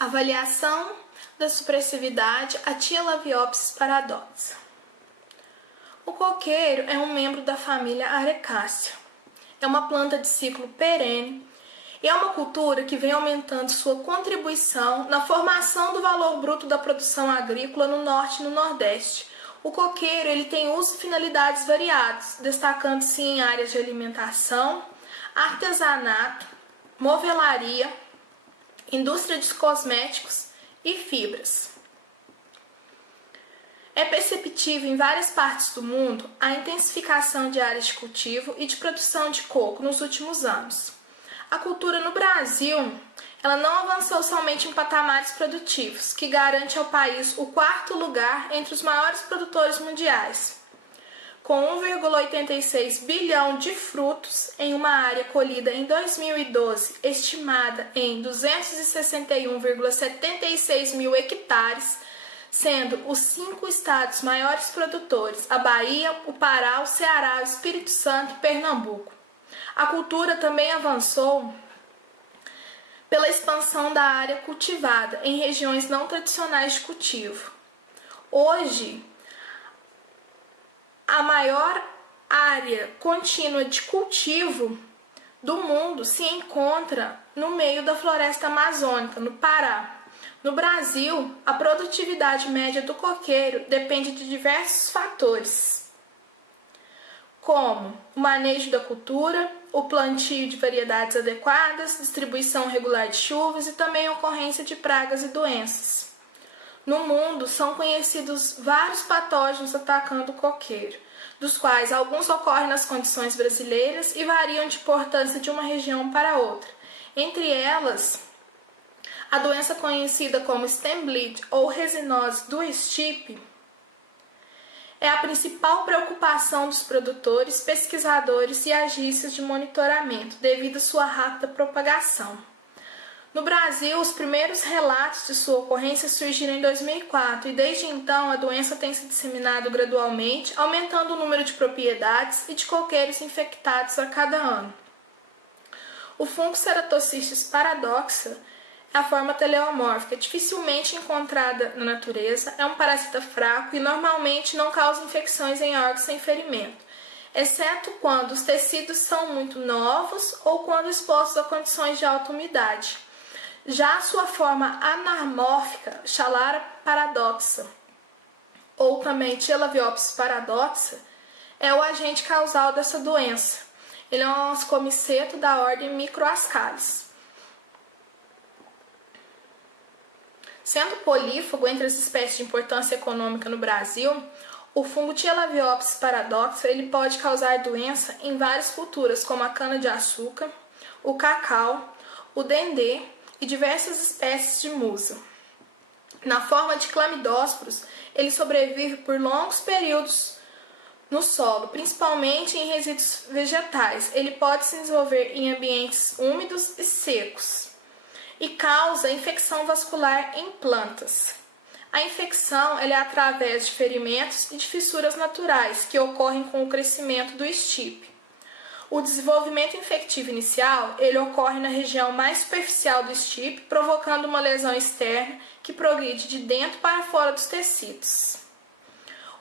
Avaliação da supressividade a Tielaviopsis paradoxa. O coqueiro é um membro da família Arecácea. É uma planta de ciclo perene e é uma cultura que vem aumentando sua contribuição na formação do valor bruto da produção agrícola no norte e no nordeste. O coqueiro ele tem uso e finalidades variados, destacando-se em áreas de alimentação, artesanato, movelaria, indústria de cosméticos e fibras. É perceptível em várias partes do mundo a intensificação de áreas de cultivo e de produção de coco nos últimos anos. A cultura no Brasil, ela não avançou somente em patamares produtivos, que garante ao país o quarto lugar entre os maiores produtores mundiais, com 1,86 bilhão de frutos em uma área colhida em 2012, estimada em 261,76 mil hectares, sendo os 5 estados maiores produtores, a Bahia, o Pará, o Ceará, o Espírito Santo e Pernambuco. A cultura também avançou pela expansão da área cultivada em regiões não tradicionais de cultivo. Hoje, a maior área contínua de cultivo do mundo se encontra no meio da floresta amazônica, no Pará. No Brasil, a produtividade média do coqueiro depende de diversos fatores, como o manejo da cultura, o plantio de variedades adequadas, distribuição regular de chuvas e também a ocorrência de pragas e doenças. No mundo, são conhecidos vários patógenos atacando o coqueiro, dos quais alguns ocorrem nas condições brasileiras e variam de importância de uma região para outra. Entre elas, a doença conhecida como stem bleed ou resinose do estipe é a principal preocupação dos produtores, pesquisadores e agências de monitoramento, devido à sua rápida propagação. No Brasil, os primeiros relatos de sua ocorrência surgiram em 2004 e desde então a doença tem se disseminado gradualmente, aumentando o número de propriedades e de coqueiros infectados a cada ano. O fungo Ceratocystis paradoxa é a forma teleomórfica, dificilmente encontrada na natureza, é um parasita fraco e normalmente não causa infecções em órgãos sem ferimento, exceto quando os tecidos são muito novos ou quando expostos a condições de alta umidade. Já a sua forma anarmórfica, Chalara paradoxa, ou também Tielaviopsis paradoxa, é o agente causal dessa doença. Ele é um ascomiceto da ordem Microascaris. Sendo polífago entre as espécies de importância econômica no Brasil, o fungo Tielaviopsis paradoxa ele pode causar doença em várias culturas, como a cana-de-açúcar, o cacau, o dendê e diversas espécies de musa. Na forma de clamidósporos, ele sobrevive por longos períodos no solo, principalmente em resíduos vegetais. Ele pode se desenvolver em ambientes úmidos e secos e causa infecção vascular em plantas. A infecção é através de ferimentos e de fissuras naturais que ocorrem com o crescimento do estipe. O desenvolvimento infectivo inicial ele ocorre na região mais superficial do estipe, provocando uma lesão externa que progride de dentro para fora dos tecidos.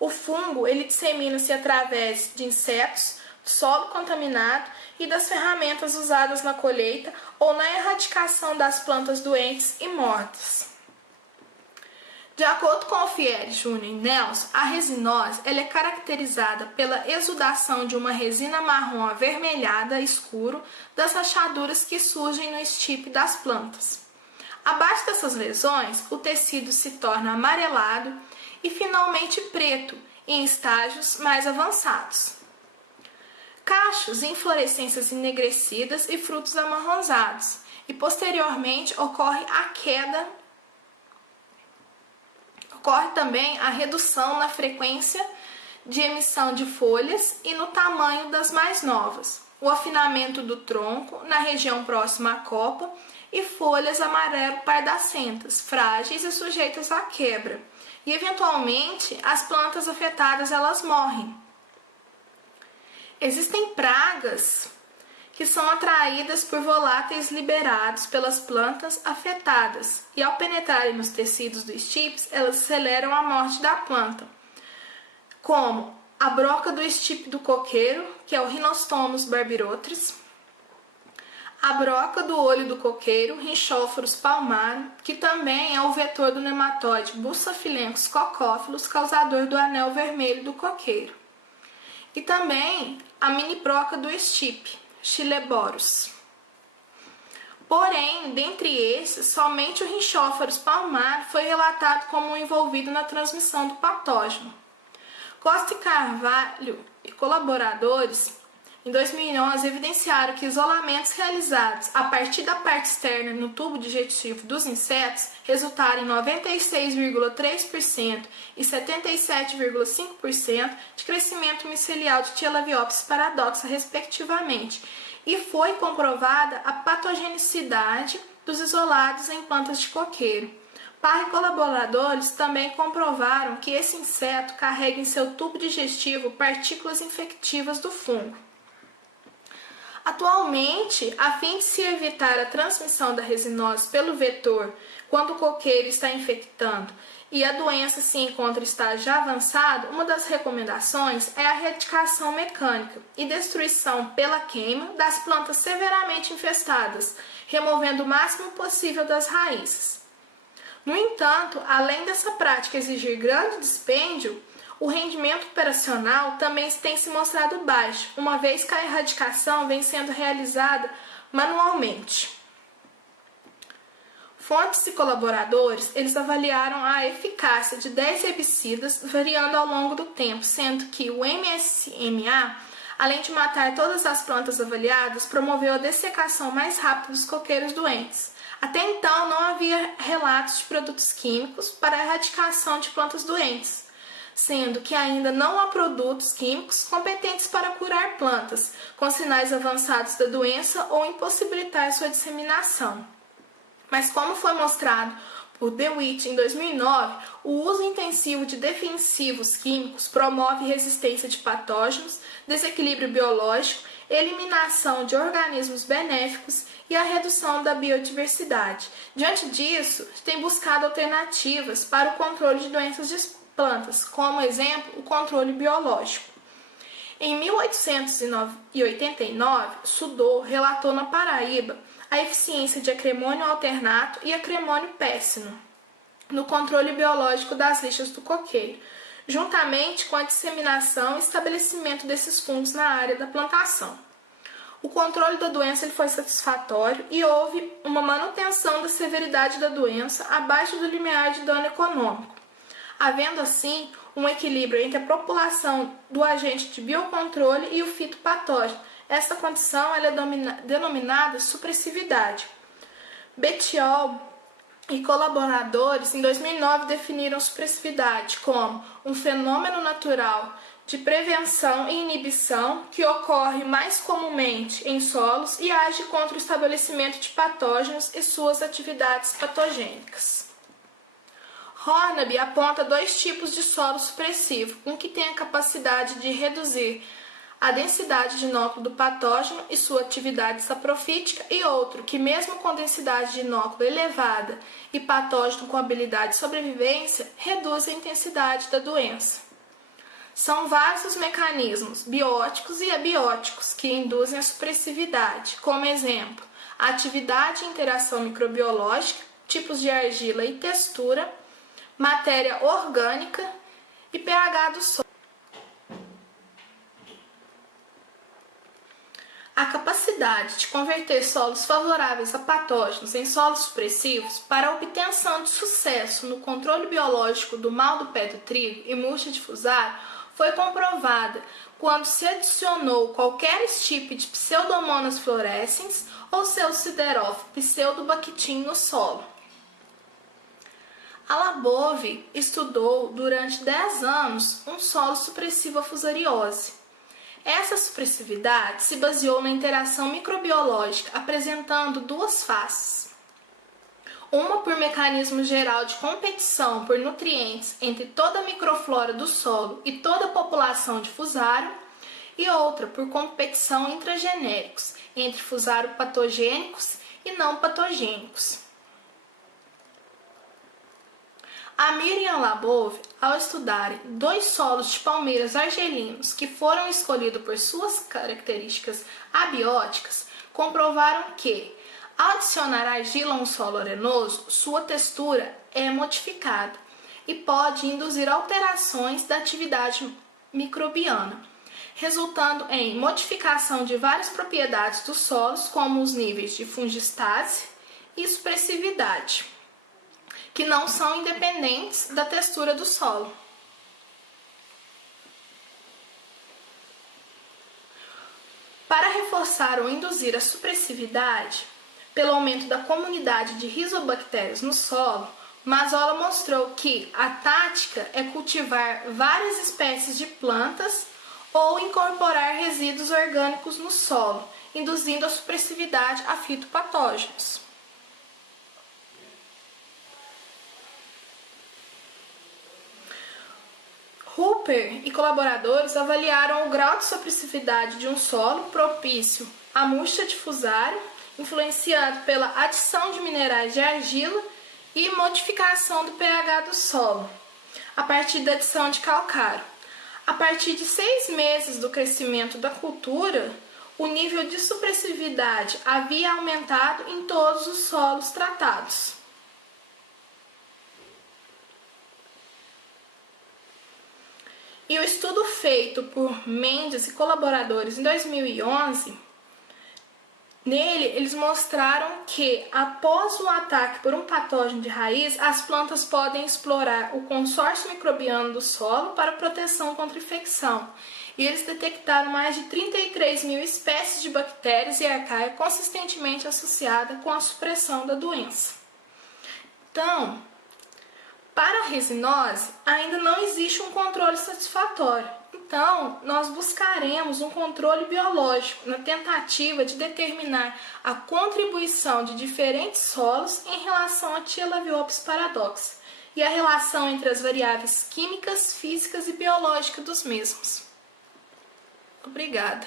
O fungo ele dissemina-se através de insetos, do solo contaminado e das ferramentas usadas na colheita ou na erradicação das plantas doentes e mortas. De acordo com Alfieri, Júnior e Nelson, a resinose ela é caracterizada pela exudação de uma resina marrom avermelhada escuro das rachaduras que surgem no estipe das plantas. Abaixo dessas lesões, o tecido se torna amarelado e finalmente preto em estágios mais avançados. Cachos e inflorescências enegrecidas e frutos amarronzados, e posteriormente ocorre também a redução na frequência de emissão de folhas e no tamanho das mais novas, o afinamento do tronco na região próxima à copa e folhas amarelo-pardacentas, frágeis e sujeitas à quebra. E eventualmente as plantas afetadas elas morrem. Existem pragas que são atraídas por voláteis liberados pelas plantas afetadas e, ao penetrarem nos tecidos dos estipes, elas aceleram a morte da planta, como a broca do estipe do coqueiro, que é o Rhinostomus barbirotris, a broca do olho do coqueiro, Rhynchophorus palmarum, que também é o vetor do nematóide Bucephalenchus coccófilos, causador do anel vermelho do coqueiro, e também a mini broca do estipe, Chileborus. Porém, dentre esses, somente o Rhynchophorus palmarum foi relatado como envolvido na transmissão do patógeno. Costa e Carvalho e colaboradores, em 2011, evidenciaram que isolamentos realizados a partir da parte externa no tubo digestivo dos insetos resultaram em 96,3% e 77,5% de crescimento micelial de Tielaviopsis paradoxa, respectivamente, e foi comprovada a patogenicidade dos isolados em plantas de coqueiro. Parra e colaboradores também comprovaram que esse inseto carrega em seu tubo digestivo partículas infectivas do fungo. Atualmente, a fim de se evitar a transmissão da resinose pelo vetor quando o coqueiro está infectando e a doença se encontra em estágio já avançado, uma das recomendações é a erradicação mecânica e destruição pela queima das plantas severamente infestadas, removendo o máximo possível das raízes. No entanto, além dessa prática exigir grande dispêndio, o rendimento operacional também tem se mostrado baixo, uma vez que a erradicação vem sendo realizada manualmente. Fontes e colaboradores, eles avaliaram a eficácia de 10 herbicidas, variando ao longo do tempo, sendo que o MSMA, além de matar todas as plantas avaliadas, promoveu a dessecação mais rápida dos coqueiros doentes. Até então, não havia relatos de produtos químicos para a erradicação de plantas doentes, sendo que ainda não há produtos químicos competentes para curar plantas com sinais avançados da doença ou impossibilitar sua disseminação. Mas como foi mostrado por DeWitt em 2009, o uso intensivo de defensivos químicos promove resistência de patógenos, desequilíbrio biológico, eliminação de organismos benéficos e a redução da biodiversidade. Diante disso, tem buscado alternativas para o controle de doenças de plantas, como exemplo, o controle biológico. Em 1889, Sudor relatou na Paraíba a eficiência de acremônio alternato e acremônio péssimo no controle biológico das lixas do coqueiro, juntamente com a disseminação e estabelecimento desses fungos na área da plantação. O controle da doença foi satisfatório e houve uma manutenção da severidade da doença abaixo do limiar de dano econômico, havendo assim um equilíbrio entre a população do agente de biocontrole e o fitopatógeno. Essa condição ela é denominada supressividade. Bettiol e colaboradores, em 2009, definiram supressividade como um fenômeno natural de prevenção e inibição que ocorre mais comumente em solos e age contra o estabelecimento de patógenos e suas atividades patogênicas. Hornaby aponta 2 tipos de solo supressivo, um que tem a capacidade de reduzir a densidade de inóculo do patógeno e sua atividade saprofítica, e outro que, mesmo com densidade de inóculo elevada e patógeno com habilidade de sobrevivência, reduz a intensidade da doença. São vários os mecanismos bióticos e abióticos que induzem a supressividade, como exemplo, a atividade e interação microbiológica, tipos de argila e textura, matéria orgânica e pH do solo. A capacidade de converter solos favoráveis a patógenos em solos supressivos para a obtenção de sucesso no controle biológico do mal do pé do trigo e murcha difusário foi comprovada quando se adicionou qualquer estipe de Pseudomonas fluorescens ou seu siderófilo Pseudobactin no solo. A Labove estudou durante 10 anos um solo supressivo à fusariose. Essa supressividade se baseou na interação microbiológica, apresentando 2 faces. Uma por mecanismo geral de competição por nutrientes entre toda a microflora do solo e toda a população de fusário, e outra por competição intragenéricos entre fusário patogênicos e não patogênicos. A Miriam Labov, ao estudarem 2 solos de palmeiras argelinos que foram escolhidos por suas características abióticas, comprovaram que, ao adicionar argila a um solo arenoso, sua textura é modificada e pode induzir alterações da atividade microbiana, resultando em modificação de várias propriedades dos solos, como os níveis de fungistase e expressividade, que não são independentes da textura do solo. Para reforçar ou induzir a supressividade, pelo aumento da comunidade de rizobactérias no solo, Mazzola mostrou que a tática é cultivar várias espécies de plantas ou incorporar resíduos orgânicos no solo, induzindo a supressividade a fitopatógenos. Hooper e colaboradores avaliaram o grau de supressividade de um solo propício à murcha de fusário, influenciado pela adição de minerais de argila e modificação do pH do solo, a partir da adição de calcário. A partir de 6 meses do crescimento da cultura, o nível de supressividade havia aumentado em todos os solos tratados. E o estudo feito por Mendes e colaboradores em 2011, nele eles mostraram que, após o ataque por um patógeno de raiz, as plantas podem explorar o consórcio microbiano do solo para proteção contra infecção. E eles detectaram mais de 33 mil espécies de bactérias e arcaia consistentemente associadas com a supressão da doença. Então, para a resinose, ainda não existe um controle satisfatório. Então, nós buscaremos um controle biológico na tentativa de determinar a contribuição de diferentes solos em relação a T-Elaviopsis paradoxa e a relação entre as variáveis químicas, físicas e biológicas dos mesmos. Obrigada.